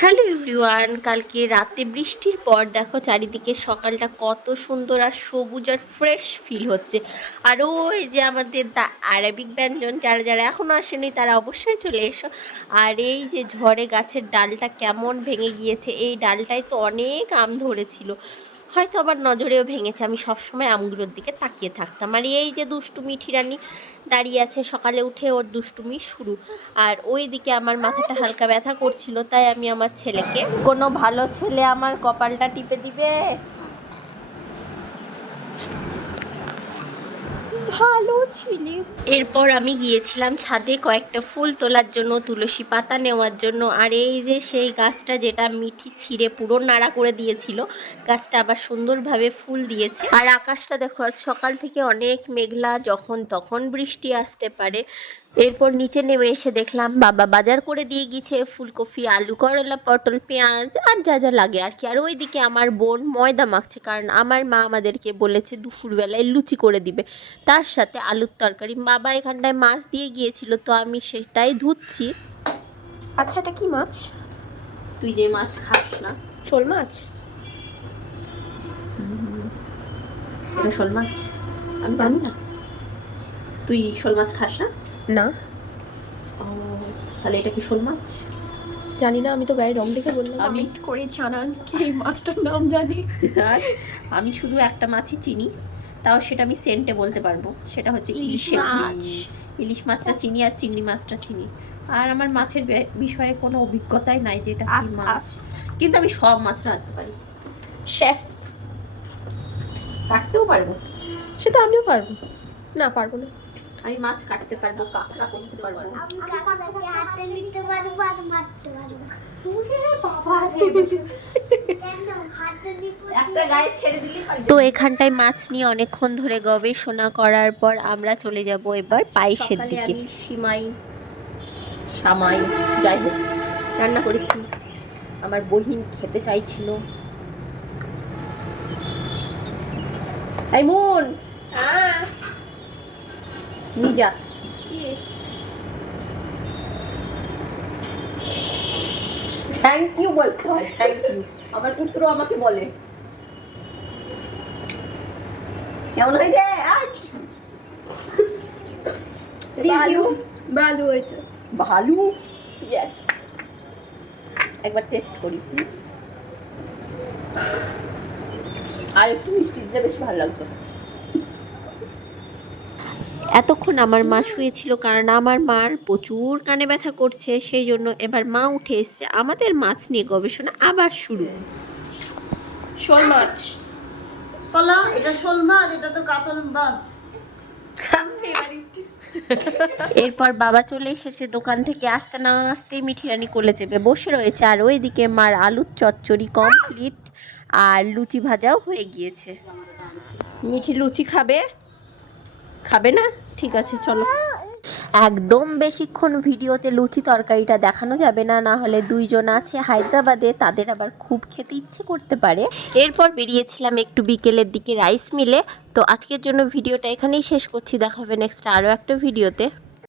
Hello everyone, কালকে রাতে বৃষ্টির পর দেখো চারিদিকে সকালটা কত সুন্দর আর সবুজ আর ফ্রেশ ফিল হচ্ছে। আর ওই যে আমাদের দ্য আরবিক ব্যঞ্জন, যারা যারা এখনও আসেনি তারা অবশ্যই চলে এসো। আর এই যে ঝড়ে গাছের ডালটা কেমন ভেঙে গিয়েছে, এই ডালটায় তো অনেক আম ধরেছিল, হয়তো আবার নজরেও ভেঙেছে। আমি সবসময় আমগুলোর দিকে তাকিয়ে থাকতাম। আর এই যে দুষ্টু মিঠি রানী দাঁড়িয়ে আছে, সকালে উঠে ওর দুষ্টুমি শুরু। আর ওই দিকে আমার মাথাটা হালকা ব্যথা করছিল, তাই আমি আমার ছেলেকে, কোনো ভালো ছেলে আমার কপালটা টিপে দিবে, ভালো ছিলি। এরপর আমি গিয়েছিলাম ছাদে কয়েকটা ফুল তোলার জন্য, তুলসী পাতা নেওয়ার জন্য। আর এই যে সেই গাছটা যেটা মিঠি ছিঁড়ে পুরো নাড়া করে দিয়েছিল, গাছটা আবার সুন্দরভাবে ফুল দিয়েছে। আর আকাশটা দেখো, আজ সকাল থেকে অনেক মেঘলা, যখন তখন বৃষ্টি আসতে পারে। এরপর নিচে নেমে এসে দেখলাম বাবা বাজার করে দিয়ে গিয়েছে ফুলকপি, আলু, করলা, পটল, পেঁয়াজ আর যা যা লাগে আর কি। আর ওইদিকে আমার বোন ময়দা মাখছে, কারণ আমার মা আমাদেরকে বলেছে দুপুরবেলায় লুচি করে দিবে, তার সাথে আলুর তরকারি। বাবা এখানটায় মাছ দিয়ে গিয়েছিল, তো আমি সেটাই ধুচ্ছি। আচ্ছা, এটা কি মাছ? তুই যে মাছ খাস না। শোল মাছ? এটা শোল মাছ? আমি জানি না। তুই শোল মাছ খাস না? না। ও, তাহলে এটা কি শোল মাছ? জানি না, আমি তো গায়ে রং দেখে বললাম। আমি করে জানান কি এই মাছটার নাম জানি। আর আমি শুধু একটা মাছই চিনি, তাও সেটা আমি সেন্টে বলতে পারবো, সেটা হচ্ছে ইলিশ মাছ। ইলিশ মাছটা চিনি আর চিংড়ি মাছটা চিনি। আর আমার মাছের বিষয়ে কোনো অভিজ্ঞতাই নাই যেটা কি মাছ, কিন্তু আমি সব মাছ রাখতে পারি। শেফ। কাটতেও পারবো। সেটা আমিও পারবো। না, পারবো না। আমি মাছ কাটতে পারবো, কাঁকড়া করতে পারবো। তো এখানটায় মাছ নিয়ে অনেকক্ষণ ধরে গবেষণা করার পর আমরা চলে যাব এবার পায়েসের দিকে। সামাই যাই হোক রান্না করেছি, আমার বহিন খেতে চাইছিল। এই মন, নিজা থ্যাংক ইউ বলতে হয়, থ্যাংক ইউ। আমার পুত্র আমাকে বলে কেমন হয়েছে আজ রিভিউ? ভালো হয়েছে। ভালো, ইয়েস। একবার টেস্ট করি। আর একটু মিষ্টি দিলে বেশ ভালো লাগতো। এতক্ষণ আমার মা শুয়েছিল, কারণ আমার মার প্রচুর কানে ব্যথা করছে, সেই জন্য এবার মা উঠে এসছে। আমাদের মাছ নিয়ে গবেষণা আবার শুরু। শোল মাছ। বলা এটা শোল মাছ, এটা তো কাতল মাছ। এরপর বাবা চলে এসেছে দোকান থেকে, আসতে না আসতেই মিঠি রানী কোলে চেপে বসে রয়েছে। আর ওইদিকে মার আলুর চচ্চড়ি কমপ্লিট, আর লুচি ভাজাও হয়ে গিয়েছে। মিঠি লুচি খাবে? খাবে না? ঠিক আছে চলো। একদম বেশিক্ষণ ভিডিওতে লুচি তরকারিটা দেখানো যাবে না, না হলে দুইজন আছে হায়দ্রাবাদে, তাদের আবার খুব খেতে ইচ্ছে করতে পারে। এরপর বেরিয়েছিলাম একটু বিকেলের দিকে রাইস মিলে। তো আজকের জন্য ভিডিওটা এখানেই শেষ করছি, দেখা হবে নেক্সট আরও একটা ভিডিওতে।